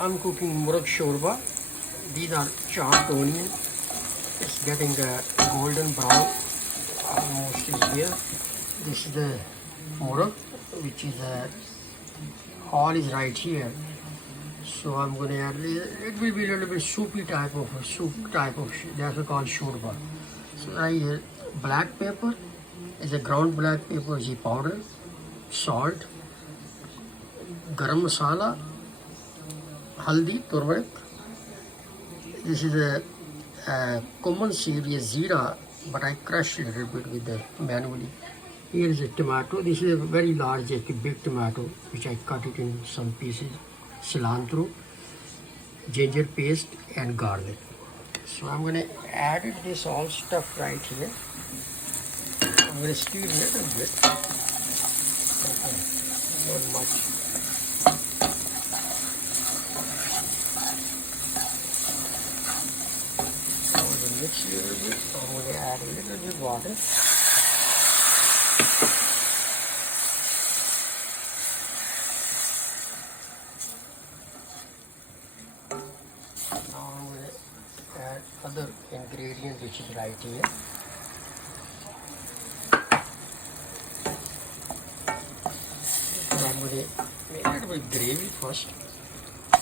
I'm cooking Muragh Shorbah. These are chopped onion. It's getting a golden brown. Almost is here. This is the Muragh, which is all is right here. So I'm going to add, it will be a little bit soupy type of soup type of, that's called Shorbah. So right here, black pepper is a ground black pepper, is powder, salt, Garam masala, haldi, turmeric. This is a common seed, is zira, but I crushed a little bit with the manually. Here is a tomato. This is a very large, a big tomato, which I cut it in some pieces. Cilantro, ginger paste, and garlic. So I'm going to add this all stuff right here. I'm going to stir a little bit. Okay, not much. I'm going to mix a little bit. I'm going to add a little bit water. Now I'm going to add other ingredients which is right here. So I'm going to make a little bit gravy first.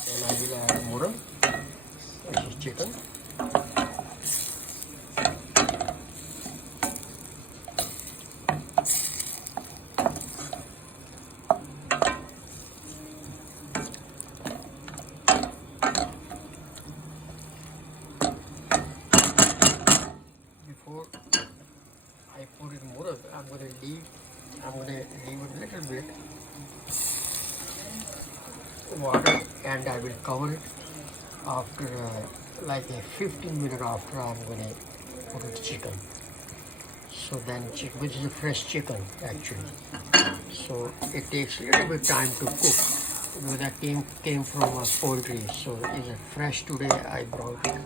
Then I will add muragh, which is chicken. Before I put in muragh, I'm going to leave it a little bit water, and I will cover it after like a 15 minutes after I'm going to put it chicken. So then chicken, which is a fresh chicken actually. So it takes a little bit time to cook because that came from a poultry. So it's a fresh today I brought it.